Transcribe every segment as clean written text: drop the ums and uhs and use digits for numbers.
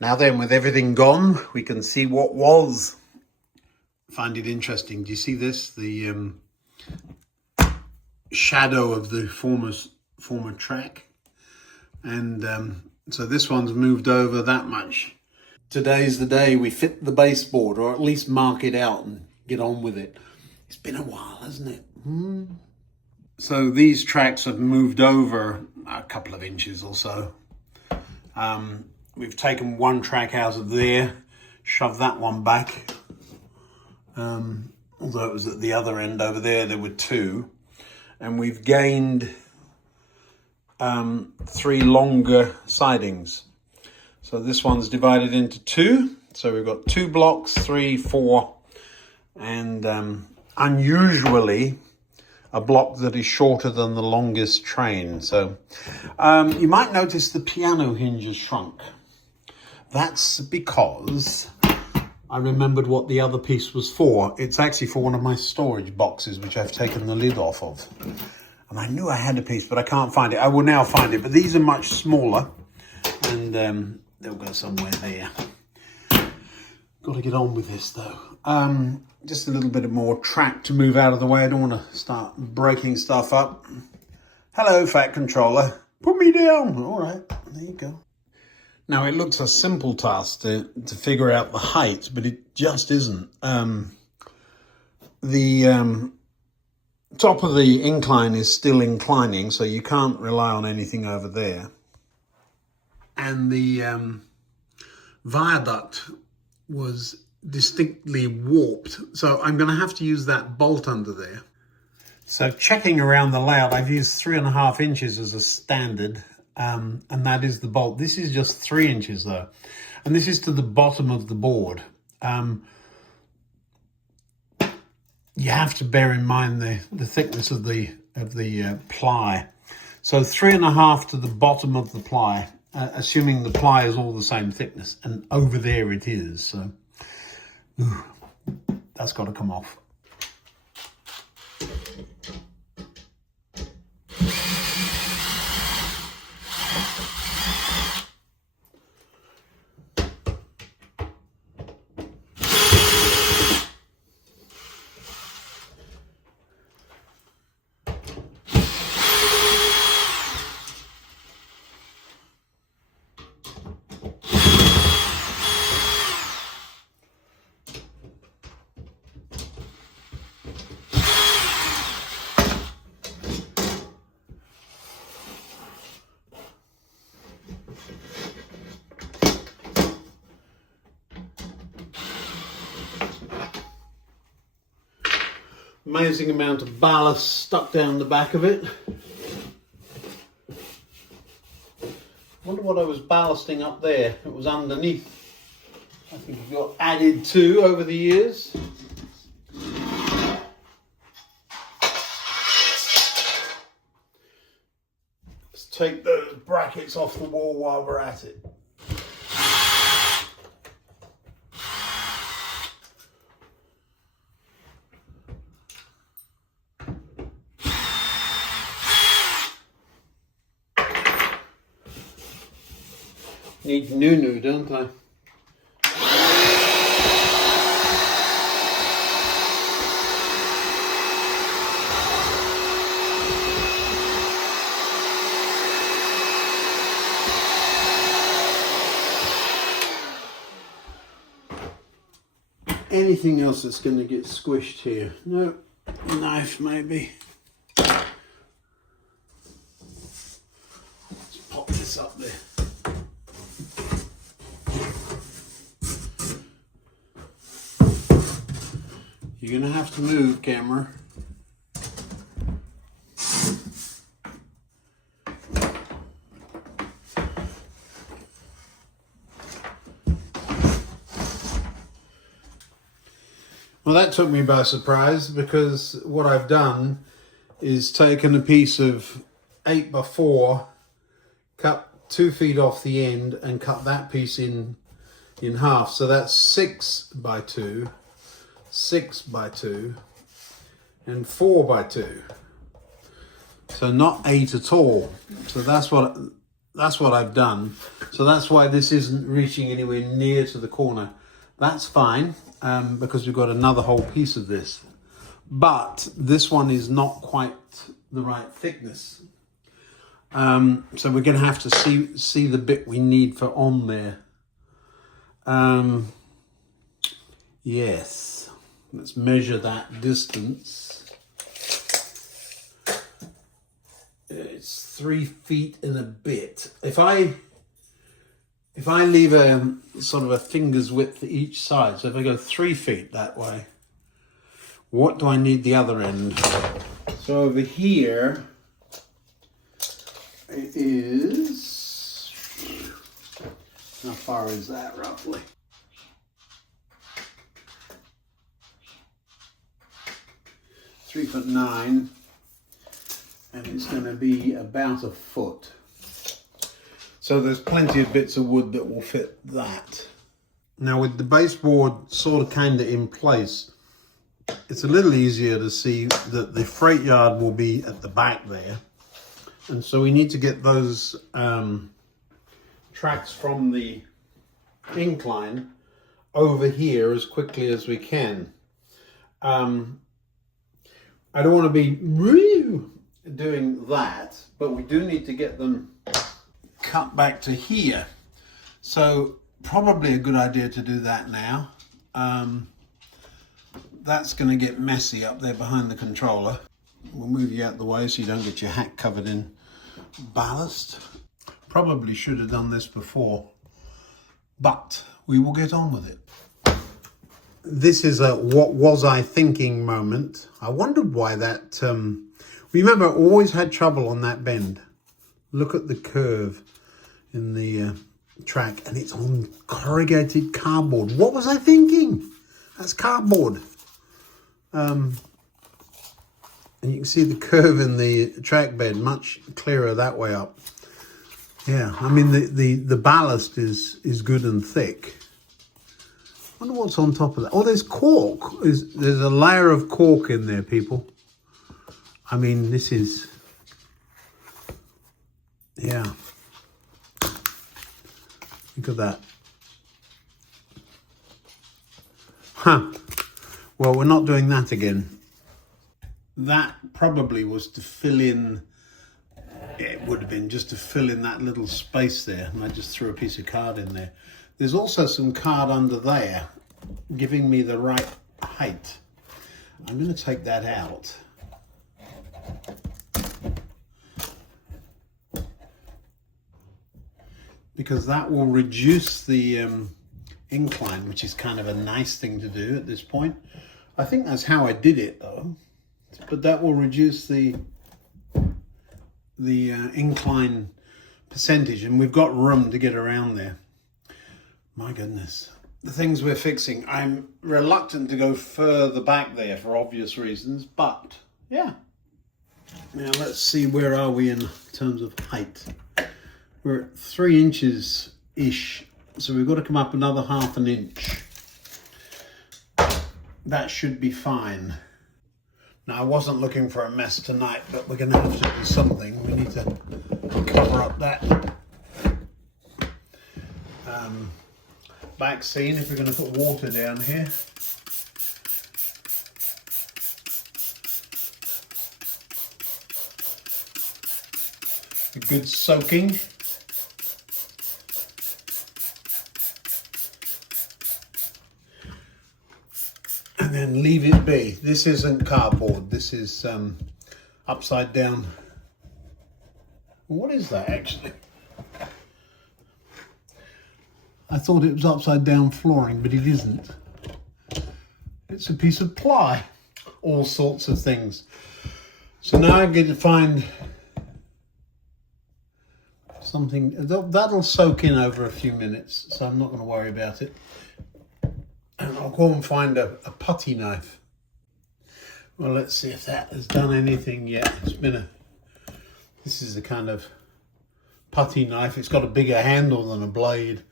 Now then, with everything gone, we can see what was. Find it interesting. Do you see this? The shadow of the former track. And so this one's moved over that much. Today's the day we fit the baseboard, or at least mark it out and get on with it. It's been a while, hasn't it? So these tracks have moved over a couple of inches or so. We've taken one track out of there, shoved that one back. Although it was at the other end over there were two. And we've gained 3 longer sidings. So this one's divided into 2. So we've got 2 blocks, 3, 4, and unusually a block that is shorter than the longest train. So you might notice the piano hinge has shrunk. That's because I remembered what the other piece was for. It's actually for one of my storage boxes, which I've taken the lid off of. And I knew I had a piece, but I can't find it. I will now find it, but these are much smaller, and they'll go somewhere there. Got to get on with this though. Just a little bit more track to move out of the way. I don't want to start breaking stuff up. Hello, Fat Controller. Put me down. All right, there you go. Now, it looks a simple task to figure out the height, but it just isn't. The top of the incline is still inclining, so you can't rely on anything over there. And the viaduct was distinctly warped, so I'm going to have to use that bolt under there. So checking around the layout, I've used 3.5 inches as a standard. And that is the bolt. This is just 3 inches though. And this is to the bottom of the board. You have to bear in mind the thickness of the ply. So 3.5 to the bottom of the ply, assuming the ply is all the same thickness. And over there it is. So that's got to come off. Amazing amount of ballast stuck down the back of it. Wonder what I was ballasting up there. It was underneath. I think it got added to over the years. Let's take those brackets off the wall while we're at it. Need new, don't I? Anything else that's going to get squished here? No, knife maybe. Let's pop this up there. You're going to have to move, camera. Well, that took me by surprise, because what I've done is taken a piece of 8x4, cut 2 feet off the end and cut that piece in half. So that's 6x2, 6x2 and 4x2. So not 8 at all. So that's what that's what I've done. So that's why this isn't reaching anywhere near to the corner. That's fine, because we've got another whole piece of this. But this one is not quite the right thickness. So we're going to have to see the bit we need for on there. Yes, let's measure that distance. It's 3 feet and a bit. If I leave a sort of a finger's width each side, so if I go 3 feet that way, what do I need the other end? So over here it is, how far is that roughly? 3'9", and it's going to be about a foot. So there's plenty of bits of wood that will fit that. Now with the baseboard sort of kind of in place, it's a little easier to see that the freight yard will be at the back there. And so we need to get those tracks from the incline over here as quickly as we can. I don't want to be doing that, but we do need to get them cut back to here. So probably a good idea to do that now. That's going to get messy up there behind the controller. We'll move you out the way so you don't get your hat covered in ballast. Probably should have done this before, but we will get on with it. This is a what was I thinking moment. I wondered why that, remember I always had trouble on that bend. Look at the curve in the track, and it's on corrugated cardboard. What was I thinking? That's cardboard. And you can see the curve in the track bed much clearer that way up. Yeah, I mean the ballast is good and thick. I wonder what's on top of that. Oh, there's cork. There's a layer of cork in there, people. I mean, this is, yeah. Look at that. Huh. Well, we're not doing that again. That probably was to fill in, it would have been just to fill in that little space there. And I just threw a piece of card in there. There's also some card under there, giving me the right height. I'm going to take that out. Because that will reduce the incline, which is kind of a nice thing to do at this point. I think that's how I did it though. But that will reduce the incline percentage, and we've got room to get around there. My goodness. The things we're fixing, I'm reluctant to go further back there for obvious reasons, but yeah. Now let's see, where are we in terms of height? We're at 3 inches-ish, so we've got to come up another ½ an inch. That should be fine. Now I wasn't looking for a mess tonight, but we're going to have to do something. We need to cover up that back scene if we're going to put water down here. A good soaking. And then leave it be. This isn't cardboard, this is upside down. What is that actually? I thought it was upside down flooring, but it isn't. It's a piece of ply. All sorts of things. So now I'm going to find something that'll soak in over a few minutes, so I'm not going to worry about it. And I'll go and find a putty knife. Well, let's see if that has done anything yet. This is a kind of putty knife. It's got a bigger handle than a blade.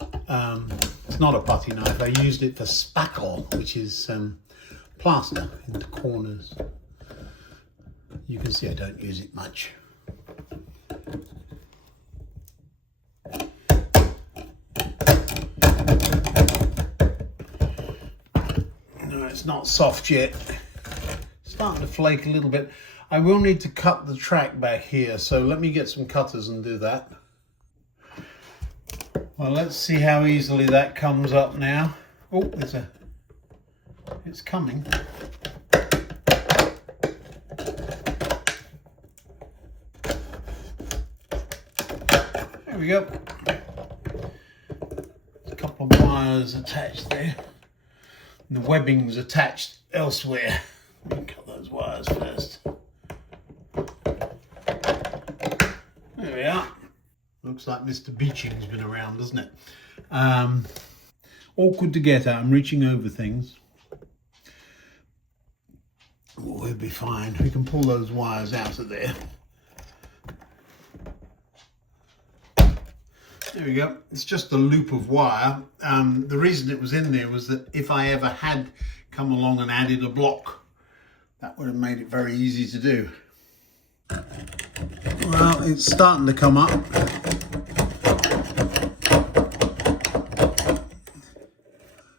It's not a putty knife. I used it for spackle, which is plaster into corners. You can see I don't use it much. it's not soft yet. It's starting to flake a little bit. I will need to cut the track back here, so let me get some cutters and do that. Well, let's see how easily that comes up now. Oh, it's coming. There we go. There's a couple of wires attached there. And the webbing's attached elsewhere. Let me cut those wires first. There we are. Looks like Mr. Beeching's been around, doesn't it? Awkward to get at. I'm reaching over things. Oh, we'll be fine. We can pull those wires out of there. There we go. It's just a loop of wire. The reason it was in there was that if I ever had come along and added a block, that would have made it very easy to do. Well, it's starting to come up.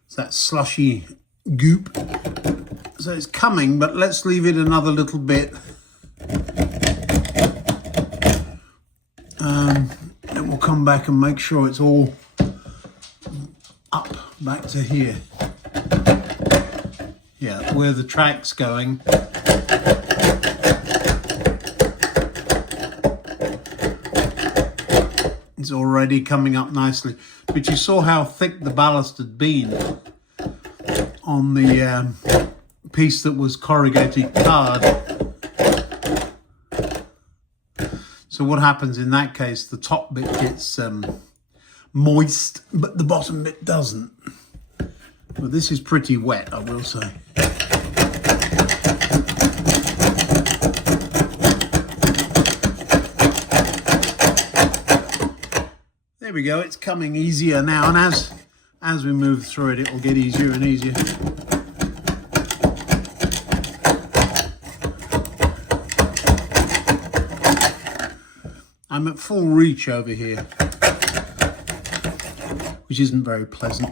It's that slushy goop. So it's coming, but let's leave it another little bit. Then we'll come back and make sure it's all up back to here. Yeah, where the track's going. It's already coming up nicely. But you saw how thick the ballast had been on the piece that was corrugated card. So what happens in that case, the top bit gets moist, but the bottom bit doesn't. Well, this is pretty wet, I will say. There we go, it's coming easier now, and as we move through it, it will get easier and easier. I'm at full reach over here, which isn't very pleasant.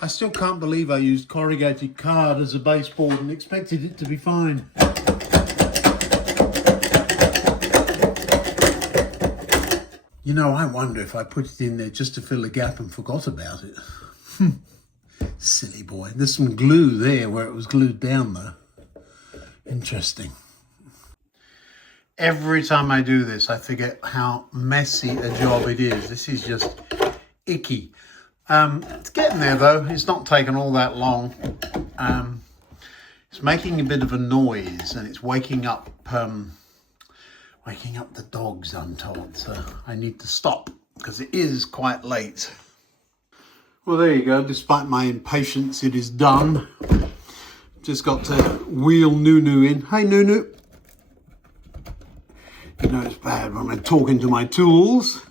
I still can't believe I used corrugated card as a baseboard and expected it to be fine. You know, I wonder if I put it in there just to fill the gap and forgot about it. Silly boy. There's some glue there where it was glued down though. Interesting. Every time I do this, I forget how messy a job it is. This is just icky. It's getting there though. It's not taken all that long. It's making a bit of a noise and it's waking up the dogs, I'm told. So I need to stop because it is quite late. Well, there you go. Despite my impatience, it is done. Just got to wheel Nunu in. Hey, Nunu. You know it's bad when I'm talking to my tools.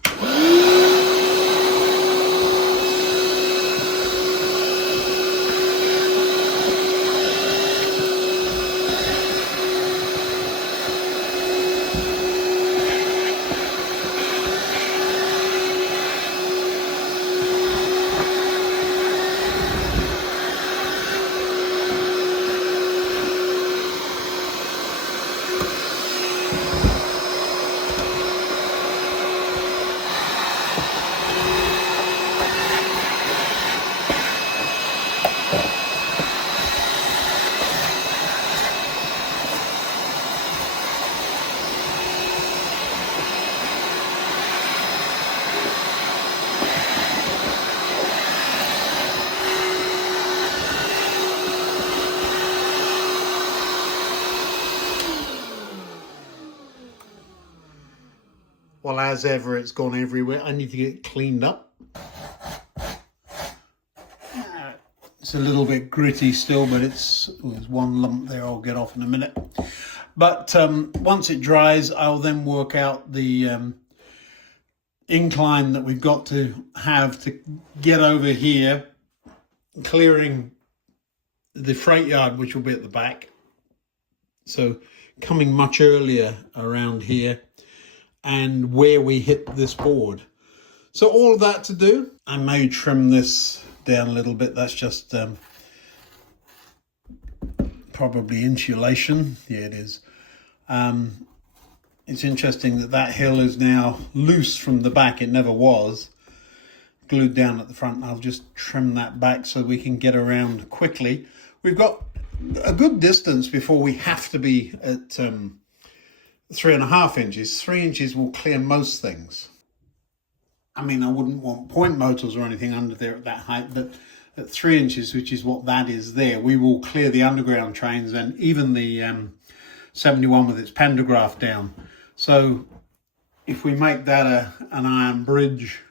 Well, as ever, it's gone everywhere. I need to get it cleaned up. It's a little bit gritty still, but there's one lump there I'll get off in a minute. But once it dries, I'll then work out the incline that we've got to have to get over here clearing the freight yard, which will be at the back. So coming much earlier around here and where we hit this board. So all of that to do. I may trim this down a little bit. That's just probably insulation. Yeah, it is. It's interesting that that hill is now loose from the back. It never was. Glued down at the front. I'll just trim that back so we can get around quickly. We've got a good distance before we have to be at 3.5 inches. 3 inches will clear most things. I mean, I wouldn't want point motors or anything under there at that height, but at 3 inches, which is what that is there, we will clear the underground trains and even the 71 with its pantograph down. So if we make that an iron bridge,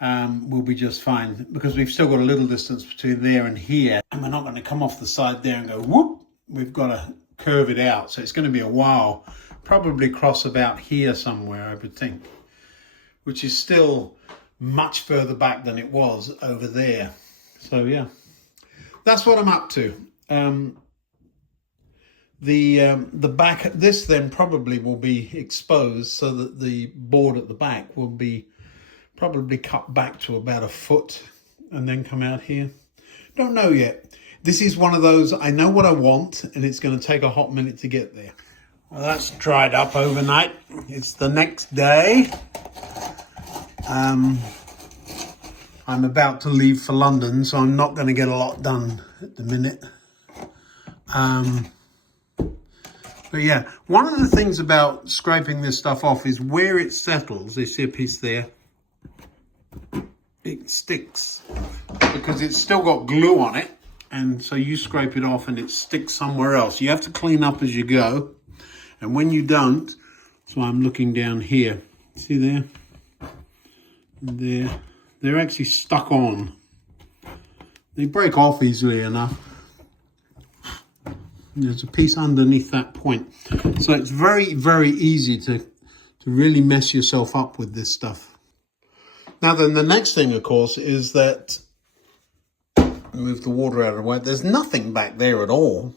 we'll be just fine, because we've still got a little distance between there and here, and we're not going to come off the side there and go whoop. We've got to curve it out, so it's going to be a while. Probably cross about here somewhere, I would think, which is still much further back than it was over there. So yeah, that's what I'm up to. The back, this then probably will be exposed so that the board at the back will be probably cut back to about 1 foot and then come out here. Don't know yet. This is one of those, I know what I want, and it's going to take a hot minute to get there. Well, that's dried up overnight. It's the next day. I'm about to leave for London, so I'm not going to get a lot done at the minute. But yeah, one of the things about scraping this stuff off is where it settles. You see a piece there? It sticks because it's still got glue on it, and so you scrape it off and it sticks somewhere else. You have to clean up as you go, and when you don't, so I'm looking down here, see there? They're actually stuck on. They break off easily enough. There's a piece underneath that point, so it's very, very easy to really mess yourself up with this stuff. Now then, the next thing, of course, is that, move the water out of the way, there's nothing back there at all.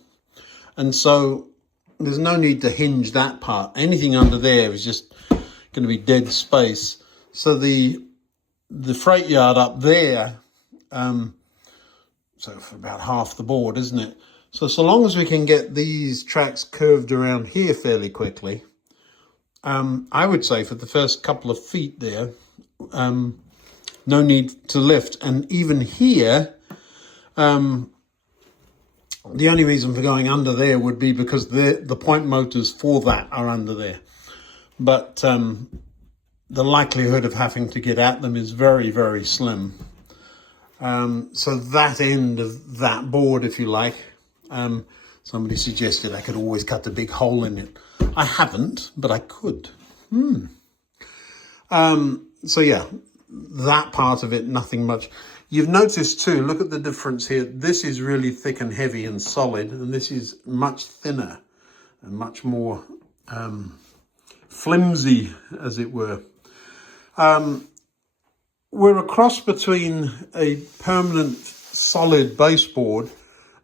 And so there's no need to hinge that part. Anything under there is just going to be dead space. So the freight yard up there, so for about half the board, isn't it? So long as we can get these tracks curved around here fairly quickly, I would say for the first couple of feet there, no need to lift. And even here, the only reason for going under there would be because the point motors for that are under there. But the likelihood of having to get at them is very, very slim. So that end of that board, if you like, somebody suggested I could always cut a big hole in it. I haven't, but I could. So yeah, that part of it, nothing much. You've noticed too, look at the difference here. This is really thick and heavy and solid, and this is much thinner and much more flimsy, as it were. We're a cross between a permanent solid baseboard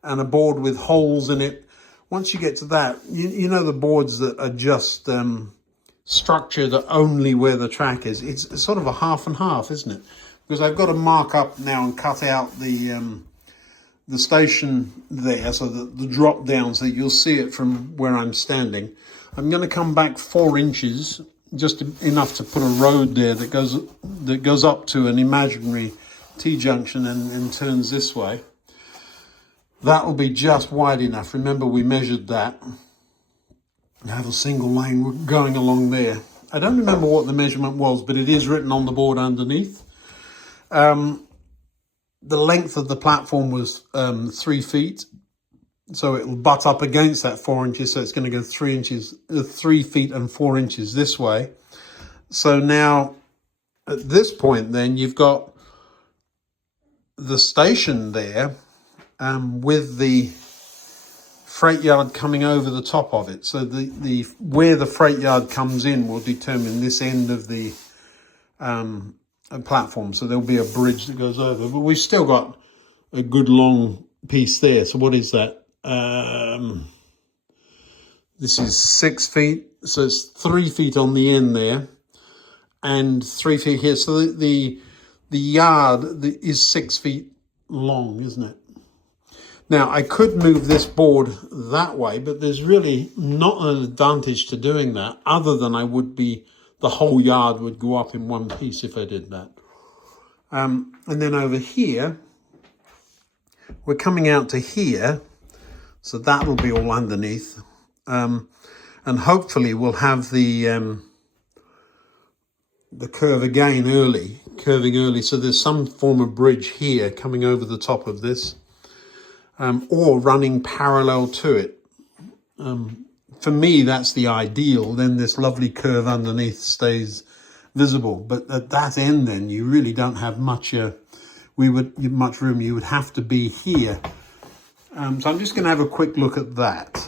and a board with holes in it. Once you get to that, you know the boards that are just structured only where the track is. It's sort of a half and half, isn't it? Because I've got to mark up now and cut out the station there, so that the drop down, so you'll see it from where I'm standing. I'm going to come back 4 inches, just enough to put a road there that goes up to an imaginary T-junction and turns this way. That will be just wide enough. Remember, we measured that. I have a single lane going along there. I don't remember what the measurement was, but it is written on the board underneath. The length of the platform was 3 feet. So it will butt up against that 4 inches. So it's going to go 3 feet and 4 inches this way. So now at this point, then you've got the station there, with the freight yard coming over the top of it. So the where the freight yard comes in will determine this end of the platform. So there'll be a bridge that goes over, but we've still got a good long piece there. So what is that? This is 6 feet, so it's 3 feet on the end there, and 3 feet here. So the yard is 6 feet long, isn't it? Now, I could move this board that way, but there's really not an advantage to doing that, other than the whole yard would go up in one piece if I did that. And then over here, we're coming out to here, so that will be all underneath. And hopefully we'll have the curve again curving early, so there's some form of bridge here coming over the top of this. Or running parallel to it. For me, that's the ideal. Then this lovely curve underneath stays visible. But at that end, then you really don't have much much room. You would have to be here. So I'm just going to have a quick look at that.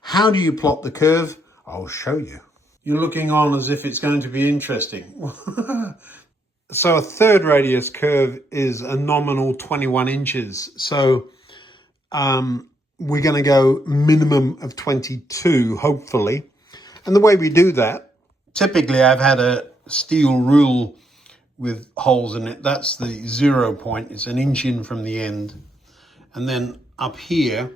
How do you plot the curve? I'll show you. You're looking on as if it's going to be interesting. So a third radius curve is a nominal 21 inches. So we're going to go minimum of 22, hopefully. And the way we do that, typically I've had a steel rule with holes in it. That's the 0 point. It's an inch in from the end. And then up here,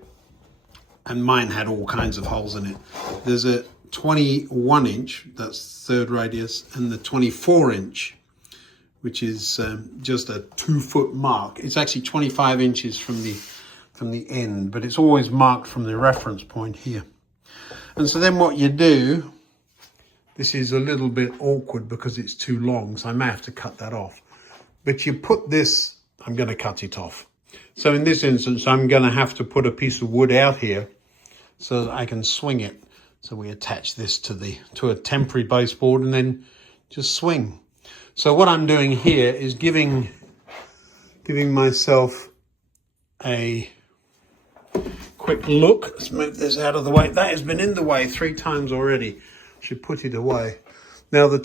and mine had all kinds of holes in it. There's a 21 inch, that's third radius, and the 24 inch, which is just a 2 foot mark. It's actually 25 inches from the end, but it's always marked from the reference point here. And so then what you do, this is a little bit awkward because it's too long, so I may have to cut that off. But you put this, I'm going to cut it off. So in this instance, I'm going to have to put a piece of wood out here so that I can swing it. So we attach this to a temporary baseboard and then just swing. So what I'm doing here is giving myself a quick look. Let's move this out of the way. That has been in the way 3 times already. Should put it away. Now the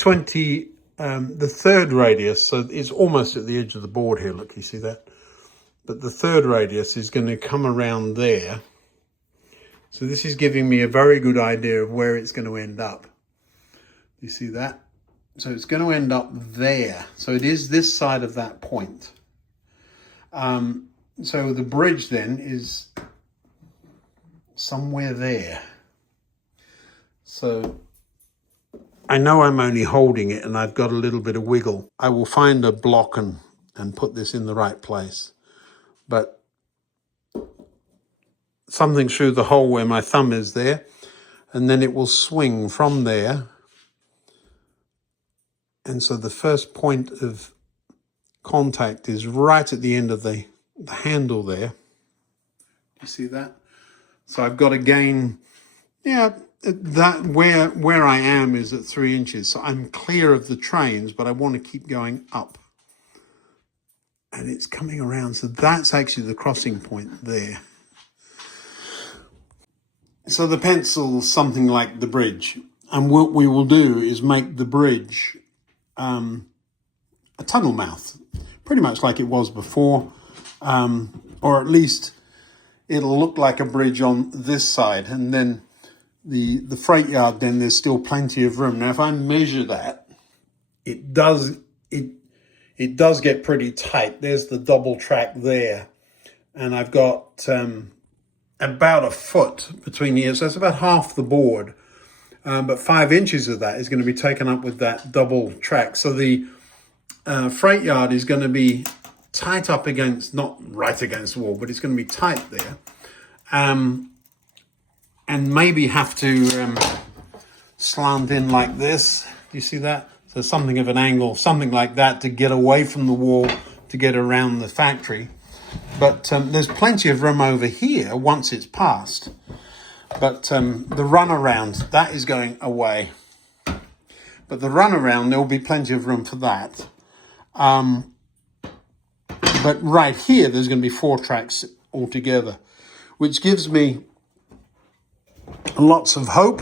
third radius, so it's almost at the edge of the board here. Look, you see that? But the third radius is going to come around there. So this is giving me a very good idea of where it's going to end up. You see that? So it's going to end up there. So it is this side of that point. So the bridge then is somewhere there. So I know I'm only holding it and I've got a little bit of wiggle. I will find a block and put this in the right place. But something through the hole where my thumb is there, and then it will swing from there. And so the first point of contact is right at the end of the handle there. You see that? So I've got to gain, that where I am is at 3 inches. So I'm clear of the trains, but I want to keep going up. And it's coming around. So that's actually the crossing point there. So the pencil's something like the bridge. And what we will do is make the bridge a tunnel mouth, pretty much like it was before, or at least it'll look like a bridge on this side, and then the freight yard, then there's still plenty of room. Now if I measure that, it does get pretty tight. There's the double track there, and I've got about a foot between here, so that's about half the board. But 5 inches of that is going to be taken up with that double track. So the freight yard is going to be tight up against, not right against the wall, but it's going to be tight there. And maybe have to slant in like this. Do you see that? So something of an angle, something like that to get away from the wall, to get around the factory. But there's plenty of room over here once it's passed. But the runaround, that is going away. But the runaround, there will be plenty of room for that. But right here, there's going to be 4 tracks altogether, which gives me lots of hope.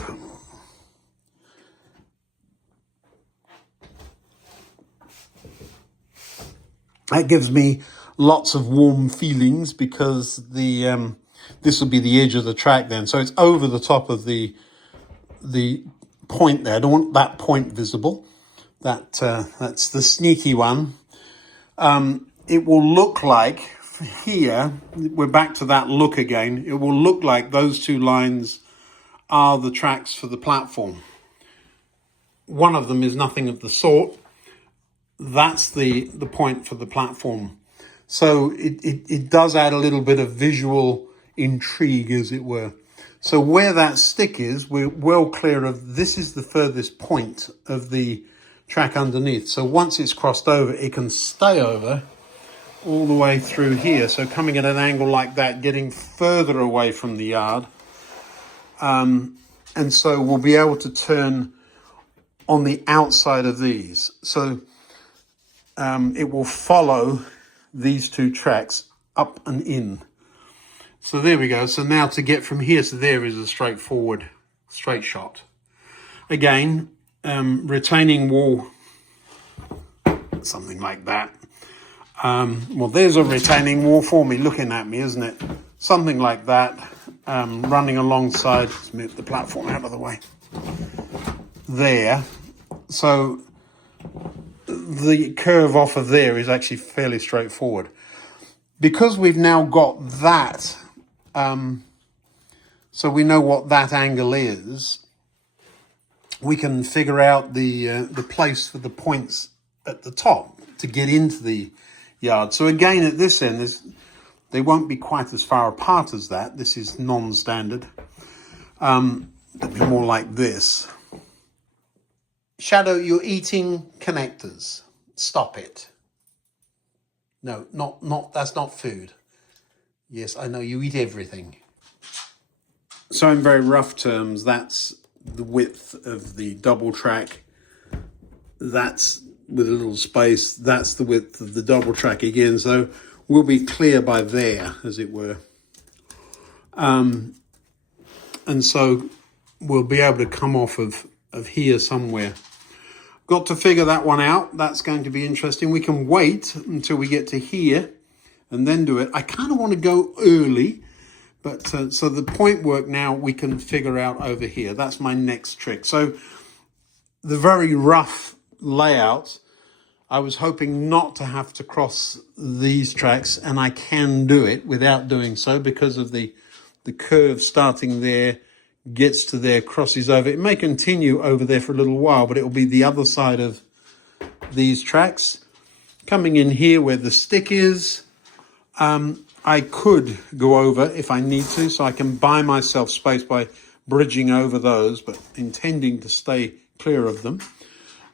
That gives me lots of warm feelings because this will be the edge of the track then. So it's over the top of the point there. I don't want that point visible. That's the sneaky one. It will look like here, we're back to that look again. It will look like those two lines are the tracks for the platform. One of them is nothing of the sort. That's the point for the platform. So it does add a little bit of visual intrigue, as it were. So where that stick is, we're well clear of, this is the furthest point of the track underneath. So once it's crossed over, it can stay over all the way through here. So coming at an angle like that, getting further away from the yard. And so we'll be able to turn on the outside of these. So it will follow these two tracks up and in. So there we go. So now to get from here to there is a straightforward straight shot. Again, retaining wall, something like that. Well, there's a retaining wall for me looking at me, isn't it? Something like that, running alongside, let's move the platform out of the way, there. So the curve off of there is actually fairly straightforward. Because we've now got that, so we know what that angle is, we can figure out the place for the points at the top to get into the yard. So again, at this end, they won't be quite as far apart as that. This is non-standard. It'll be more like this. Shadow, you're eating connectors. Stop it. No, not that's not food. Yes, I know you eat everything. So in very rough terms, that's the width of the double track. That's with a little space. That's the width of the double track again. So we'll be clear by there, as it were. And so we'll be able to come off of here somewhere. Got to figure that one out. That's going to be interesting. We can wait until we get to here and then do it. I kind of want to go early, but so the point work now we can figure out over here. That's my next trick. So the very rough layout, I was hoping not to have to cross these tracks, and I can do it without doing so because of the curve starting there, gets to there, crosses over. It may continue over there for a little while, but it will be the other side of these tracks. Coming in here where the stick is, I could go over if I need to, so I can buy myself space by bridging over those, but intending to stay clear of them.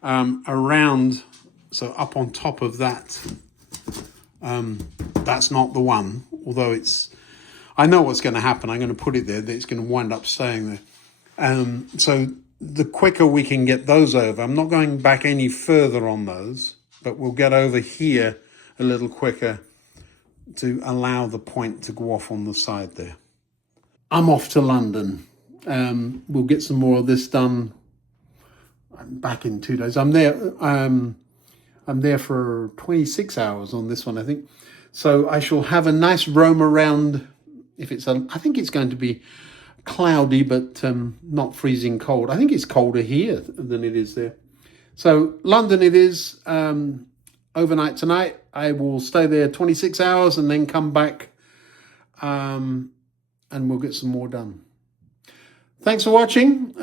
Around, so up on top of that, that's not the one, although I know what's going to happen. I'm going to put it there, that it's going to wind up staying there. So the quicker we can get those over, I'm not going back any further on those, but we'll get over here a little quicker to allow the point to go off on the side there. I'm off to London. We'll get some more of this done. I'm back in 2 days. I'm there for 26 hours on this one, I think. So I shall have a nice roam around. I think it's going to be cloudy, but not freezing cold. I think it's colder here than it is there. So London it is, overnight tonight. I will stay there 26 hours and then come back and we'll get some more done. Thanks for watching.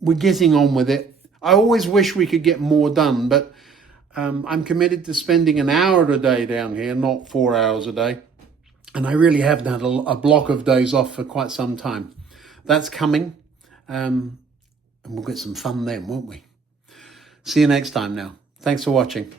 We're getting on with it. I always wish we could get more done, but I'm committed to spending an hour a day down here, not 4 hours a day. And I really haven't had a block of days off for quite some time. That's coming. And we'll get some fun then, won't we? See you next time now. Thanks for watching.